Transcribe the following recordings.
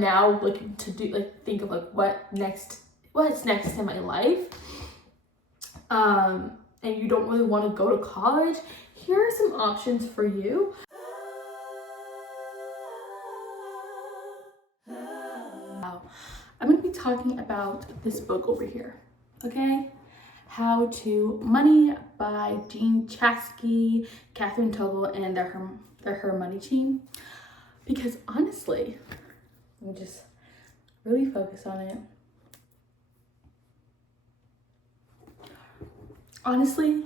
now like to do like think of like what's next in my life, and you don't really want to go to college, here are some options for you. I'm going to be talking about this book over here, okay? How to Money by Jean Chatzky, Catherine Togel, and her money team. Because honestly, let me just really focus on it. Honestly,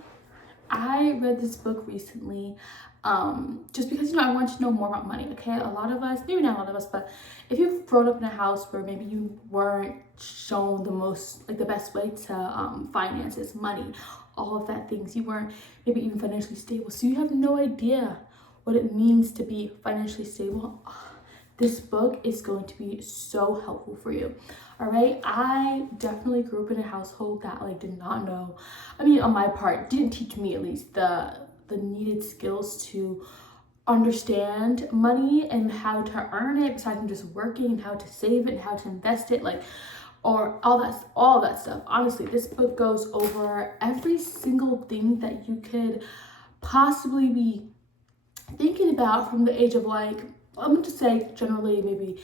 I read this book recently just because, you know, I wanted to know more about money, okay? A lot of us, maybe not a lot of us, but if you've grown up in a house where maybe you weren't shown the best way to finances, money, all of that things, you weren't maybe even financially stable, so you have no idea what it means to be financially stable, this book is going to be so helpful for you. All right, I definitely grew up in a household that like did not know, I mean, on my part, didn't teach me at least the needed skills to understand money and how to earn it, besides from just working, and how to save it and how to invest it, like, or all that stuff. Honestly, this book goes over every single thing that you could possibly be thinking about from the age of like, I'm going to say generally maybe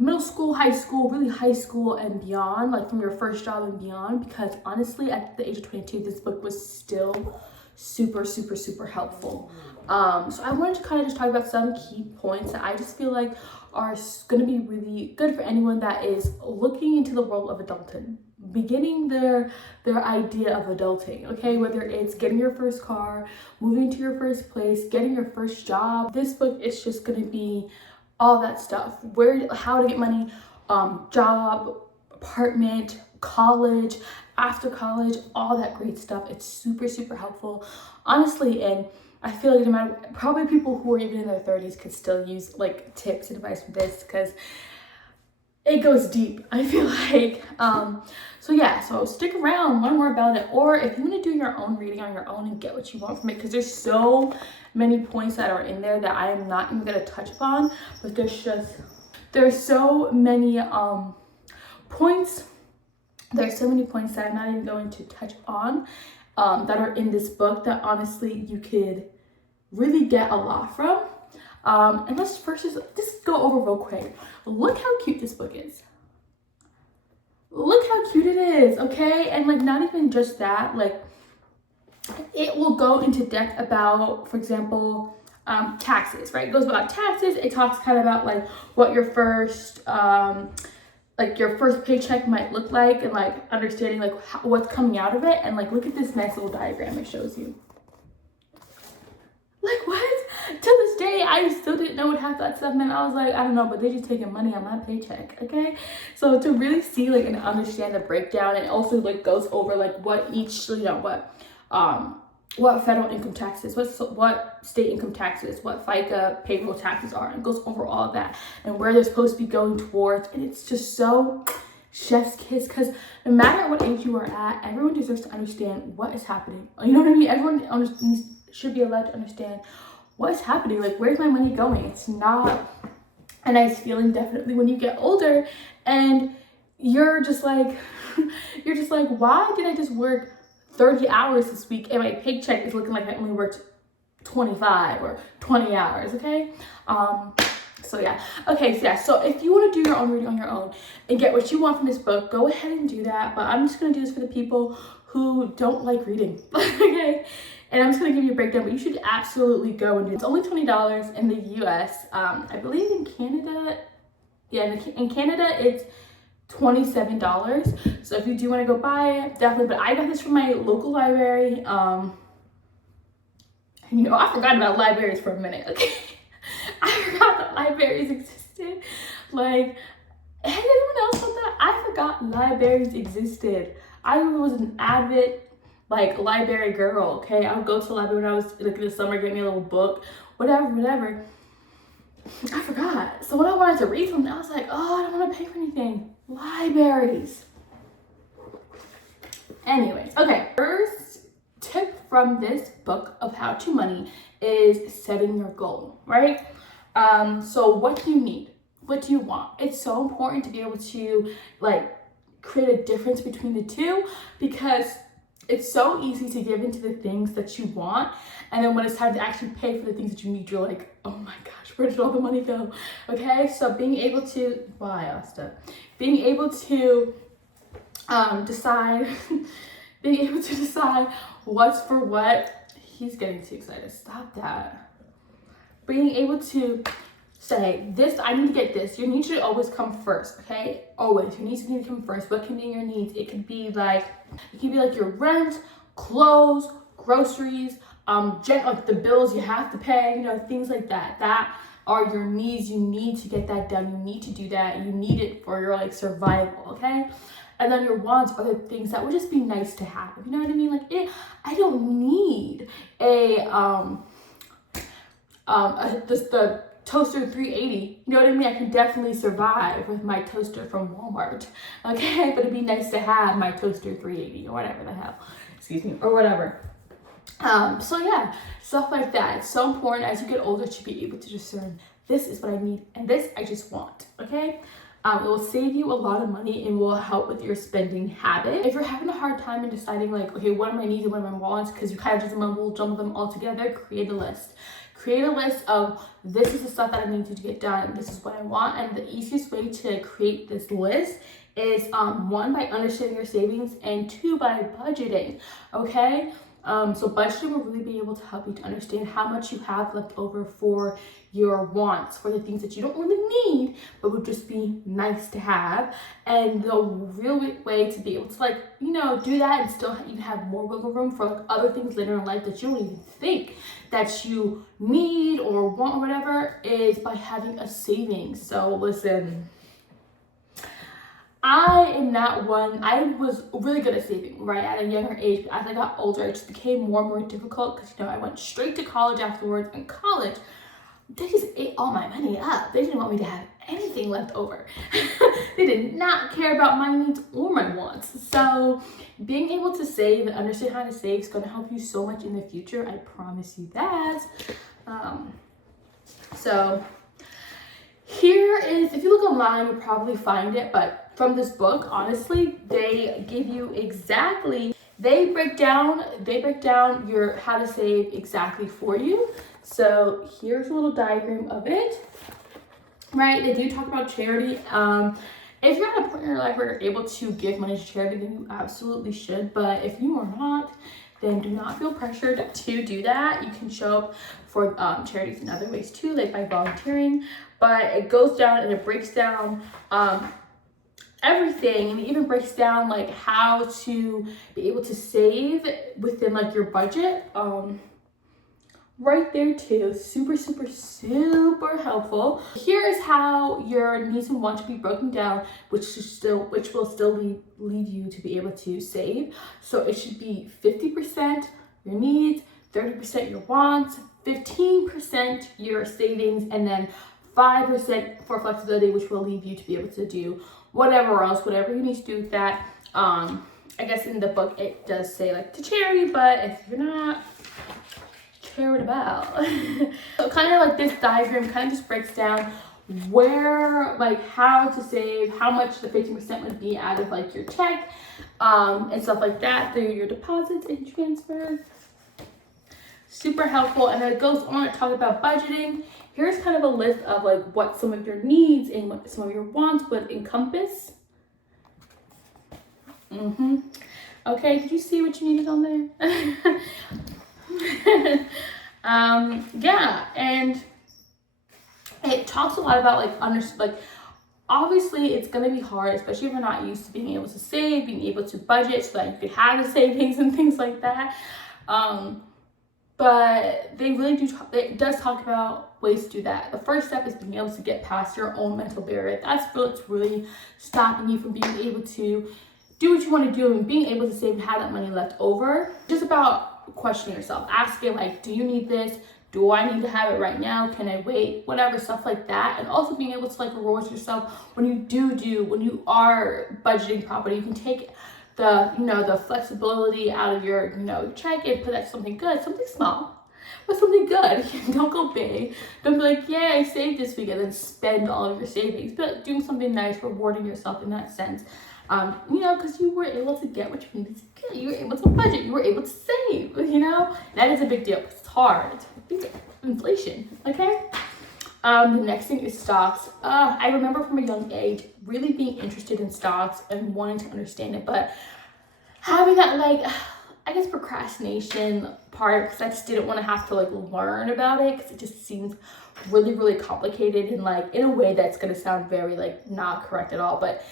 middle school, high school, really high school and beyond, like from your first job and beyond, because honestly at the age of 22 this book was still super helpful. So I wanted to kind of just talk about some key points that I just feel like are going to be really good for anyone that is looking into the world of adulting, beginning their idea of adulting, okay? Whether it's getting your first car, moving to your first place, getting your first job, this book is just going to be all that stuff. How to get money, job, apartment, college, after college, all that great stuff. It's super helpful, honestly. And I feel like no matter, probably people who are even in their 30s could still use like tips and advice from this, because it goes deep, I feel like. So stick around, learn more about it, or if you want to do your own reading on your own and get what you want from it, because there's so many points that are in there that I am not even going to touch upon, but there's so many points that I'm not even going to touch on that are in this book that honestly you could really get a lot from. And let's first just go over real quick. Look how cute this book is. Look how cute it is, okay? And like not even just that, like it will go into depth about, for example, taxes, right? It goes about taxes. It talks kind of about like what your first paycheck might look like, and like understanding like what's coming out of it. And like look at this nice little diagram it shows you. Like what? To this day, I still didn't know what half that stuff meant. I was like, I don't know, but they're just taking money on my paycheck, okay? So to really see like and understand the breakdown, and also like goes over like what each, what federal income taxes, what state income taxes, what FICA payroll taxes are, and goes over all of that and where they're supposed to be going towards. And it's just so chef's kiss, because no matter what age you are at, everyone deserves to understand what is happening. You know what I mean? Everyone should be allowed to understand what is happening. Like, where's my money going? It's not a nice feeling, definitely, when you get older and you're just like why did I just work 30 hours this week and my paycheck is looking like I only worked 25 or 20 hours, okay? So if you want to do your own reading on your own and get what you want from this book, go ahead and do that. But I'm just going to do this for the people who don't like reading, okay? And I'm just going to give you a breakdown, but you should absolutely go and do it. It's only $20 in the US. I believe in Canada, in Canada it's $27. So if you do want to go buy it, definitely. But I got this from my local library. I forgot about libraries for a minute, okay? I forgot that libraries existed. Like, has anyone else thought that? I forgot libraries existed. I was an avid library girl, okay? I would go to the library when I was like in the summer, get me a little book, whatever. I forgot. So when I wanted to read something, I was like, oh, I don't want to pay for anything. Libraries. Anyways, okay. First tip from this book of How to Money is setting your goal, right? So what do you need? what do you want? It's so important to be able to like create a difference between the two, because it's so easy to give into the things that you want, and then when it's time to actually pay for the things that you need, you're like, oh my gosh, where did all the money go? Okay, so being able to, why Asta? Being able to decide, being able to decide what's for what. He's getting too excited. Stop that. Being able to say, this, I need to get this. Your needs should always come first, okay? Always. Your needs need to come first. What can be your needs? It could be like your rent, clothes, groceries, like the bills you have to pay, you know, things like that. That are your needs. You need to get that done. You need to do that. You need it for your like survival, okay? And then your wants are the things that would just be nice to have. You know what I mean? Like, I don't need the toaster 380. You know what I mean? I can definitely survive with my toaster from Walmart. Okay, but it'd be nice to have my toaster 380 or whatever the hell. Excuse me, or whatever. So yeah, stuff like that. It's so important as you get older to be able to discern, this is what I need and this I just want. Okay. It will save you a lot of money and will help with your spending habit. If you're having a hard time in deciding like, okay, what are my needs and what are my wants, because you kind of just jumble them all together, create a list. Create a list of, this is the stuff that I need to get done, this is what I want. And the easiest way to create this list is 1, by understanding your savings, and 2, by budgeting. Okay, so budgeting will really be able to help you to understand how much you have left over for your wants, for the things that you don't really need but would just be nice to have. And the real way to be able to like, you know, do that and still even have more wiggle room for like other things later in life that you don't even think that you need or want or whatever, is by having a savings. So listen, I am not one. I was really good at saving, right, at a younger age. But as I got older, it just became more and more difficult because, you know, I went straight to college afterwards. And college, they just ate all my money up. They didn't want me to have anything left over. They did not care about my needs or my wants. So being able to save and understand how to save is going to help you so much in the future. I promise you that. So here is, if you look online, you'll probably find it, but from this book, honestly, they give you exactly, they break down your how to save exactly for you. So here's a little diagram of it, right? They do talk about charity. If you're at a point in your life where you're able to give money to charity, then you absolutely should. But if you are not, then do not feel pressured to do that. You can show up for charities in other ways too, like by volunteering. But it goes down and it breaks down everything, and it even breaks down like how to be able to save within like your budget. Right there too, super helpful. Here is how your needs and wants to be broken down, which will still leave you to be able to save. So it should be 50% your needs, 30% your wants, 15% your savings, and then 5% for flexibility, which will leave you to be able to do whatever you need to do with that. I guess in the book it does say like to charity, but if you're not cared about. So kind of like this diagram kind of just breaks down where, like how to save, how much the 15% would be out of like your check, and stuff like that through your deposits and transfers. Super helpful. And then it goes on to talk about budgeting. Here's kind of a list of like what some of your needs and what some of your wants would encompass. Okay, did you see what you needed on there? Yeah, and it talks a lot about like obviously it's gonna be hard, especially if you're not used to being able to save, being able to budget so that you could have the savings and things like that. But they really do it does talk about ways to do that. The first step is being able to get past your own mental barrier. That's what's really stopping you from being able to do what you want to do and being able to save and have that money left over. Just about questioning yourself, asking like, do you need this? Do I need to have it right now? Can I wait? Whatever, stuff like that. And also being able to like reward yourself when you are budgeting properly. You can take the flexibility out of your check and put that something good, something small. but something good. Don't go big. Don't be like, yeah, I saved this week and then spend all of your savings. But doing something nice, rewarding yourself in that sense. Because you were able to get what you needed to get. You were able to budget. You were able to save, That is a big deal. It's hard. It's inflation, okay? The next thing is stocks. I remember from a young age really being interested in stocks and wanting to understand it, but having that, I guess, procrastination part, because I just didn't want to have to learn about it, because it just seems really, really complicated and in a way that's going to sound very not correct at all, but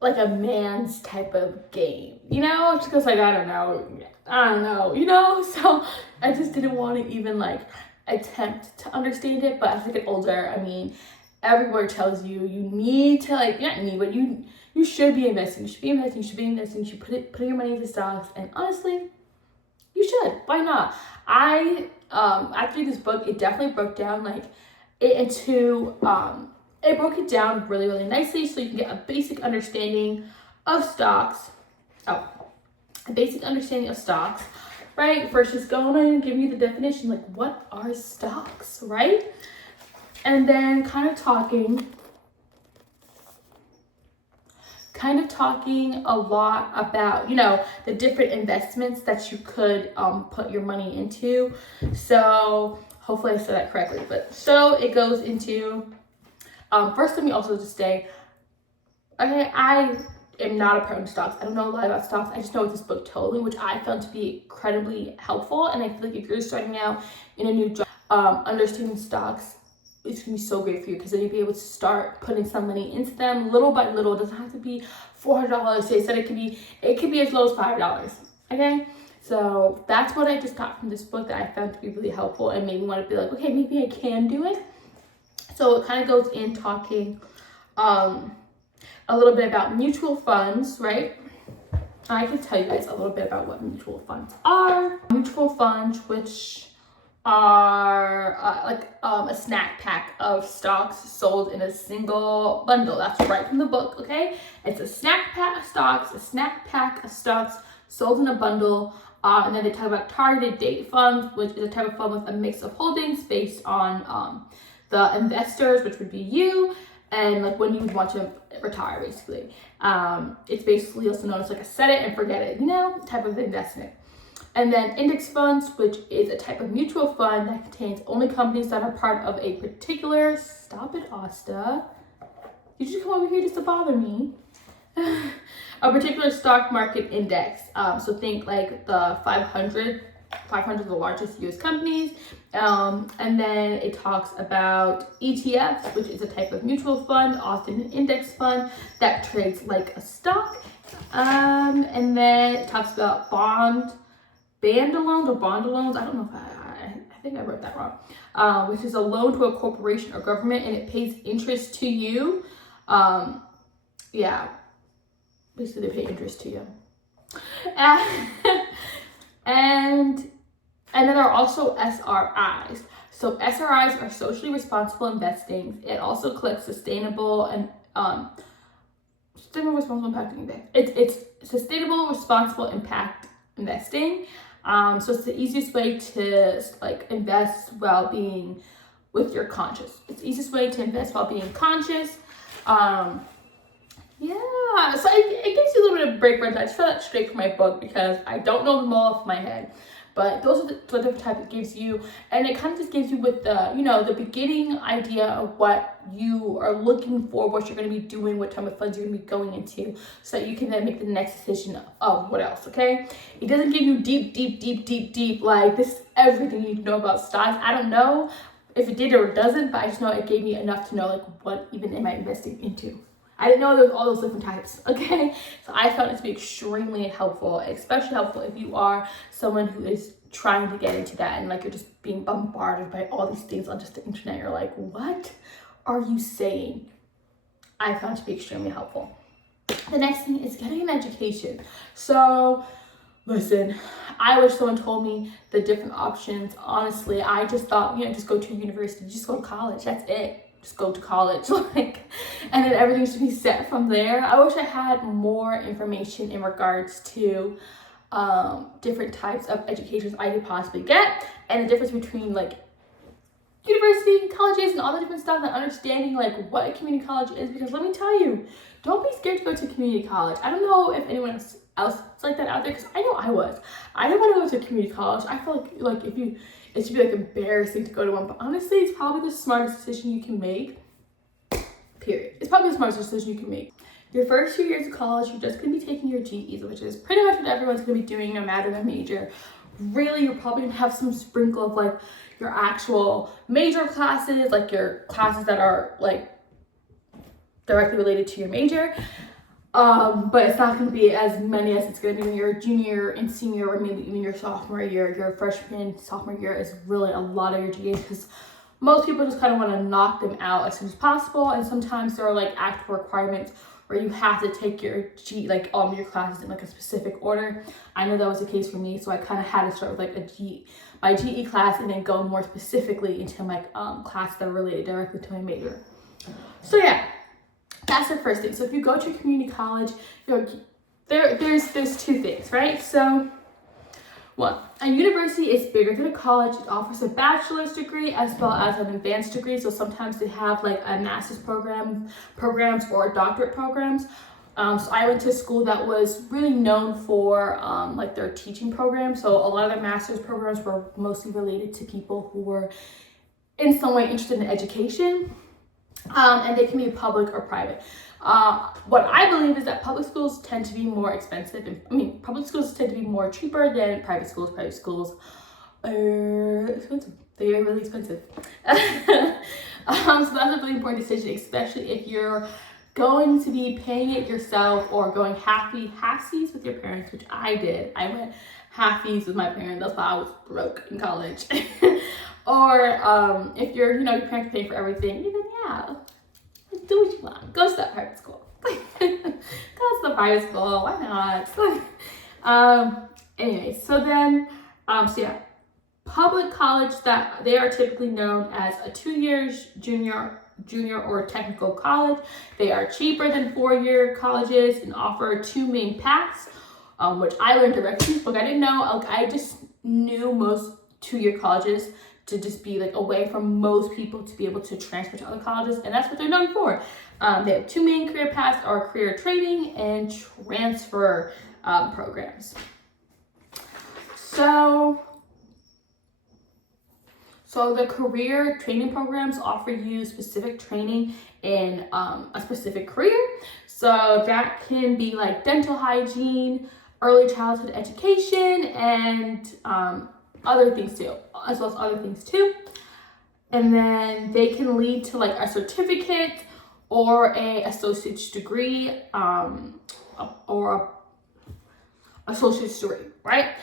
like a man's type of game, just because I don't know, so I just didn't want to even attempt to understand it. But as I get older, everywhere tells you need to not need, but you should be investing. You should be investing. You should be investing. You should put your money into stocks. And honestly, you should. Why not? After reading this book, it definitely broke down it broke it down really, really nicely, so you can get a basic understanding of stocks. Right? First, just going and giving you the definition, what are stocks, right? And then kind of talking a lot about, the different investments that you could put your money into. So hopefully I said that correctly. But so it goes into, first let me also just say, okay, I am not a pro in stocks. I don't know a lot about stocks. I just know what this book told me, which I found to be incredibly helpful. And I feel like if you're starting out in a new job, understanding stocks, it's gonna be so great for you, because then you'll be able to start putting some money into them little by little. It doesn't have to be $400. They said it could be as low as $5. Okay, so that's what I just got from this book that I found to be really helpful and made me want to be like, okay, maybe I can do it. So it kind of goes in talking a little bit about mutual funds, right? I can tell you guys a little bit about what mutual funds are. Mutual funds, which are a snack pack of stocks sold in a single bundle. That's right from the book, okay? It's a snack pack of stocks sold in a bundle. And then they talk about targeted date funds, which is a type of fund with a mix of holdings based on the investors, which would be you, and when you would want to retire, basically. It's basically also known as a set it and forget it, type of investment. And then index funds, which is a type of mutual fund that contains only companies that are part of a particular, stop it, Asta. You just come over here just to bother me. A particular stock market index. So think the 500 of the largest US companies. And then it talks about ETFs, which is a type of mutual fund, often an index fund that trades like a stock. And then it talks about bond loans. I don't know if I think I wrote that wrong. Which is a loan to a corporation or government, and it pays interest to you. Basically they pay interest to you. And then there are also SRIs. So SRIs are socially responsible investing. It also collects sustainable responsible impact investing. It's sustainable responsible impact investing. So it's the easiest way to invest while being with your conscious. It's the easiest way to invest while being conscious. So it gives you a little bit of break right now. I just feel that straight from my book because I don't know them all off my head. But those are the different type it gives you, and it kind of just gives you with the beginning idea of what you are looking for, what you're going to be doing, what type of funds you're going to be going into, so that you can then make the next decision of what else. Okay, it doesn't give you deep this is everything you need to know about stocks. I don't know if it did or it doesn't, but I just know it gave me enough to know what even am I investing into. I didn't know there was all those different types, okay? So I found it to be extremely helpful, especially helpful if you are someone who is trying to get into that and you're just being bombarded by all these things on just the internet. You're like, what are you saying? I found it to be extremely helpful. The next thing is getting an education. So listen, I wish someone told me the different options. Honestly, I just thought, just go to a university, just go to college, that's it. Just go to college, and then everything should be set from there. I wish I had more information in regards to different types of educations I could possibly get, and the difference between like university, colleges, and all the different stuff, and understanding like what a community college is. Because let me tell you, don't be scared to go to community college. I don't know if anyone else is like that out there, because I know I was. I didn't want to go to community college. I felt like if you, it should be like embarrassing to go to one, but honestly, it's probably the smartest decision you can make. Period. It's probably the smartest decision you can make. Your first 2 years of college, you're just going to be taking your GEs, which is pretty much what everyone's going to be doing no matter the major. Really, you're probably going to have some sprinkle of like your actual major classes, like your classes that are like directly related to your major. But it's not going to be as many as it's going to be in your junior and senior, or maybe even your sophomore year. Your freshman, sophomore year is really a lot of your GEs, because most people just kind of want to knock them out as soon as possible. And sometimes there are like actual requirements where you have to take your like all of your classes in like a specific order. I know that was the case for me, so I kind of had to start with like my GE class, and then go more specifically into my classes that are related directly to my major. So yeah, that's the first thing. So if you go to a community college, there's two things, right? So one, a university is bigger than a college. It offers a bachelor's degree as well as an advanced degree. So sometimes they have like a master's programs or doctorate programs. So I went to a school that was really known for like their teaching program. So a lot of their master's programs were mostly related to people who were in some way interested in education. And they can be public or private. What I believe is that public schools tend to be more expensive. Public schools tend to be more cheaper than private schools. Private schools are expensive. They are really expensive. So that's a really important decision, especially if you're going to be paying it yourself or going half-fees with your parents, which I did. I went half-fees with my parents. That's why I was broke in college. Or if your parents pay for everything, then yeah, do what you want. Go to that private school. Go to the private school. Why not? Anyway, so yeah, public college, that they are typically known as a 2 years junior or technical college. They are cheaper than 4-year colleges and offer 2 main paths, which I learned directly from this book. I didn't know. I just knew most 2-year colleges to just be like a way for most people to be able to transfer to other colleges, and that's what they're known for. They have 2 main career paths, are career training and transfer programs. So the career training programs offer you specific training in a specific career. So that can be like dental hygiene, early childhood education, and other things too, as well as other things too. And then they can lead to like a certificate or a associate's degree, or a associate's degree, right?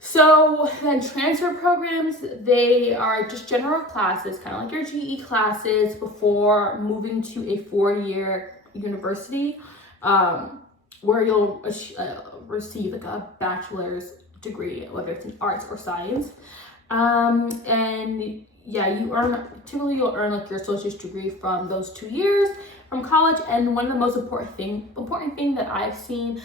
So then transfer programs, they are just general classes, kind of like your GE classes, before moving to a 4-year university, where you'll receive like a bachelor's degree, whether it's in arts or science. And yeah, you'll earn like your associate's degree from those 2 years from college. And one of the most important thing that I've seen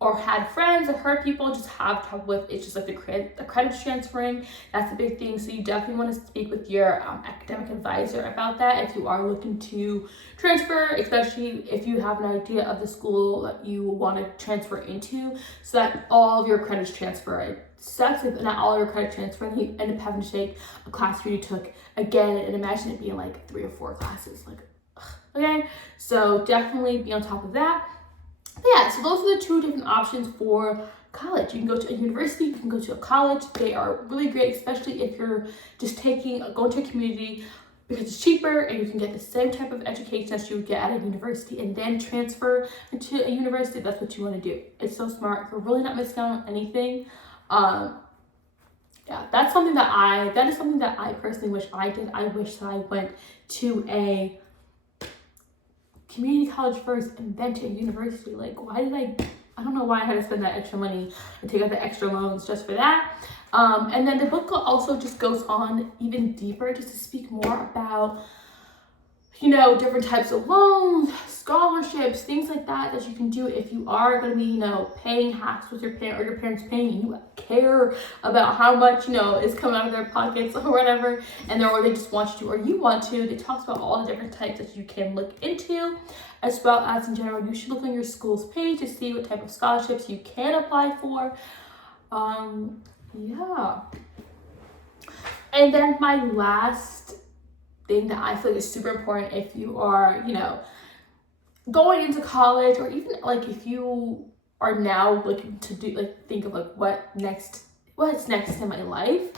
or had friends or heard people just have trouble with, it's just like the credits transferring. That's a big thing. So you definitely want to speak with your academic advisor about that if you are looking to transfer, especially if you have an idea of the school that you want to transfer into, so that all of your credits transfer. It sucks if not all your credits transfer and you end up having to take a class you took again, and imagine it being like 3 or 4 classes. Like, okay, so definitely be on top of that. But yeah, so those are the 2 different options for college. You can go to a university, you can go to a college. They are really great, especially if you're just going to a community, because it's cheaper and you can get the same type of education that you would get at a university and then transfer into a university. That's what you want to do. It's so smart. You're really not missing out on anything. Yeah, that is something that I personally wish I did. I wish that I went to a community college first and then to a university. Like, I don't know why I had to spend that extra money and take out the extra loans just for that. And then the book also just goes on even deeper, just to speak more about, different types of loans, scholarships, scholarships, things like that that you can do if you are going to be, you know, paying half with your parent or your parents paying, and you care about how much, you know, is coming out of their pockets or whatever, and or they just want you to, or you want to. They talk about all the different types that you can look into, as well as in general, you should look on your school's page to see what type of scholarships you can apply for. Yeah. And then my last thing that I feel like is super important if you are, you know, going into college, or even like if you are now looking to do, like, think of like what's next in my life,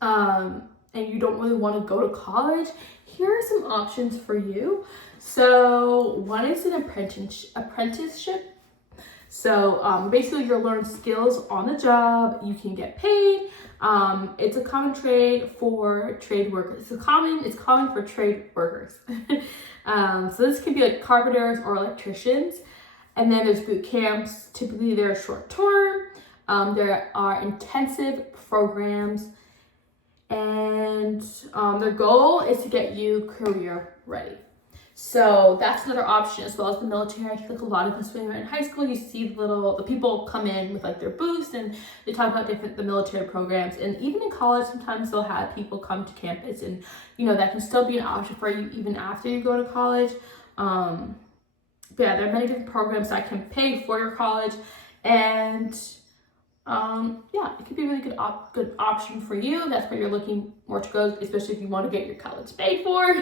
and you don't really want to go to college, here are some options for you. So one is an apprenticeship. So basically you'll learn skills on the job, you can get paid. It's a common trade for trade workers. It's common for trade workers. So this could be like carpenters or electricians. And then there's boot camps. Typically they're short term. There are intensive programs, and their goal is to get you career ready. So that's another option, as well as the military. I feel like a lot of us when we're in high school, you see the people come in with like their booths, and they talk about the military programs. And even in college, sometimes they'll have people come to campus, and you know that can still be an option for you even after you go to college. But yeah, there are many different programs that can pay for your college, and yeah, it could be a really good option for you. That's where you're looking more to go, especially if you want to get your college paid for.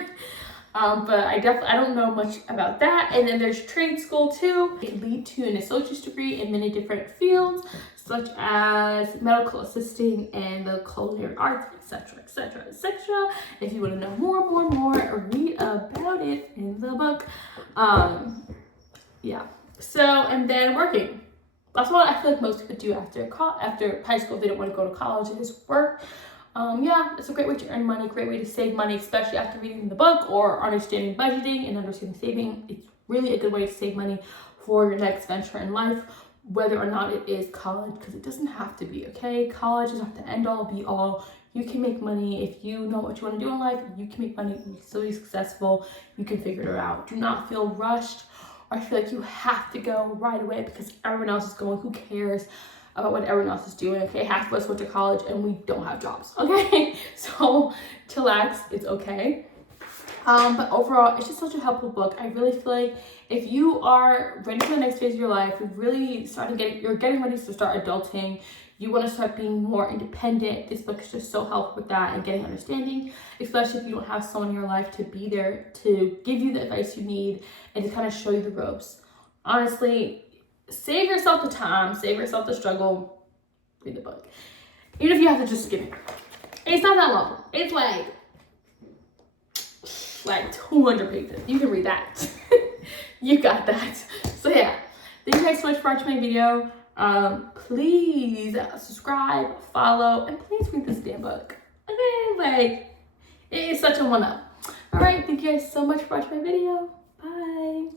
But I don't know much about that. And then there's trade school too. It can lead to an associate's degree in many different fields, such as medical assisting and the culinary arts, etc., etc., etc. If you want to know more, read about it in the book. Yeah. So, and then working. That's what I feel like most people do after high school. If they don't want to go to college, they just work. Yeah, it's a great way to earn money, great way to save money, especially after reading the book or understanding budgeting and understanding saving. It's really a good way to save money for your next venture in life, whether or not it is college, because it doesn't have to be, okay? College is not the end all be all. You can make money if you know what you want to do in life. You can make money, you can still be successful, you can figure it out. Do not feel rushed or feel like you have to go right away because everyone else is going. Who cares about what everyone else is doing, okay? Half of us went to college and we don't have jobs, okay? So chillax, it's okay. But overall, it's just such a helpful book. I really feel like if you are ready for the next phase of your life, you're getting ready to start adulting, you want to start being more independent, this book is just so helpful with that and getting understanding, especially if you don't have someone in your life to be there to give you the advice you need and to kind of show you the ropes. Honestly, save yourself the time, save yourself the struggle, read the book. Even if you have to just skim it. It's not that long. It's like 200 pages. You can read that. You got that. So yeah, thank you guys so much for watching my video. Please subscribe, follow, and please read this damn book. Okay, it is such a one-up. All right, thank you guys so much for watching my video. Bye.